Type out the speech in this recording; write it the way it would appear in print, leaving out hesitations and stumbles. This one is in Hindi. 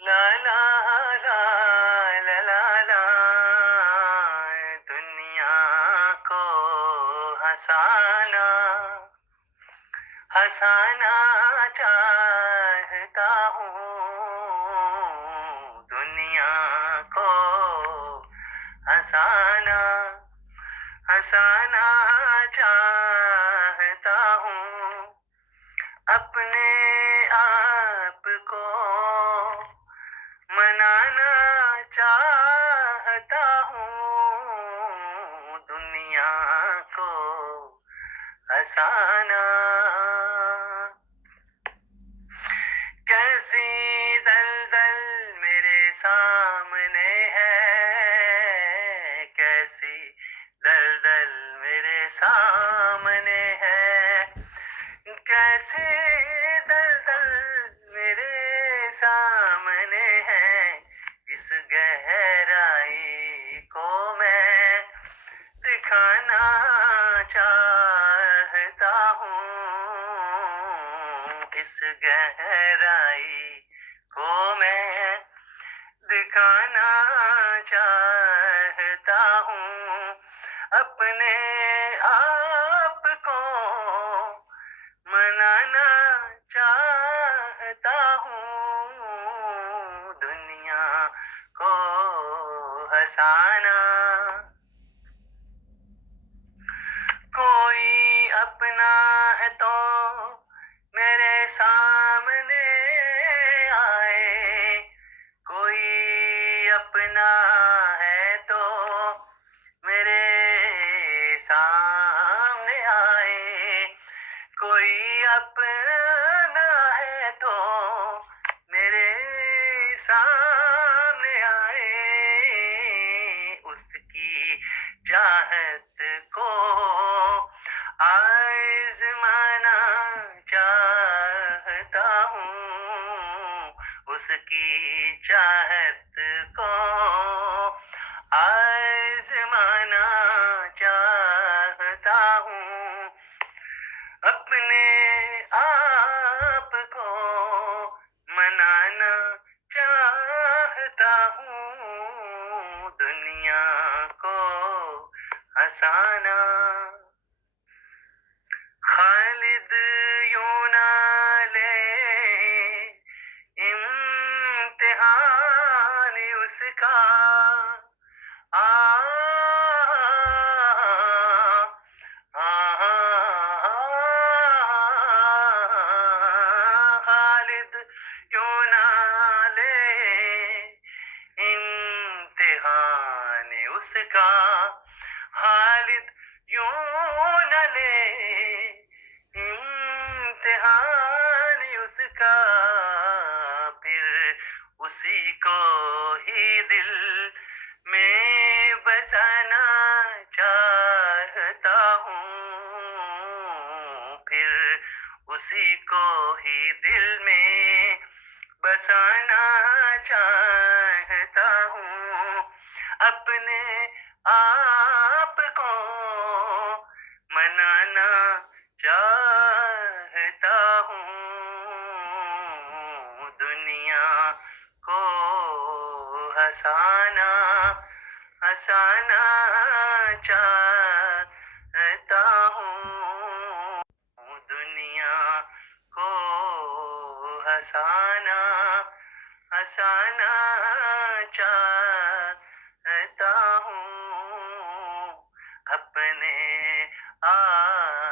ला ला ला ला ला ला, दुनिया को हंसाना हंसाना चाहता हूँ, दुनिया को हंसाना हंसाना चाहता हूँ, अपने आप को मनाना चाहता हूँ, दुनिया को हंसाना। कैसी दलदल मेरे सामने है, कैसी दलदल मेरे सामने है, कैसी दलदल मेरे सामने है, इस गहराई को मैं दिखाना चाहता हूँ, इस गहराई को मैं दिखाना चाहता हूँ, अपने आप को मनाना चाहता हूँ, दुनिया को हंसाना। कोई अपना है तो मेरे सामने आए, कोई अपना है तो मेरे सामने आए, कोई अपना है तो मेरे सामने आए, उसकी चाहत को आजमाना चाहता हूँ, उसकी चाहत को आजमाना चाहता हूँ, अपने आप को मनाना चाहता हूँ, दुनिया को हंसाना। खालिद यूं ना ले इम्तिहान उसका, आ, खालिद यूं ना ले इम्तिहान उसका, खालिद यूं न ले इम्तिहान उसका, फिर उसी को ही दिल में बसाना चाहता हूँ, फिर उसी को ही दिल में बसाना चाहता हूँ, अपने आप को मनाना चाहता हूँ, दुनिया को हंसाना हंसाना चाहता हूँ, दुनिया को हंसाना हंसाना चाहता हूँ, अपने आप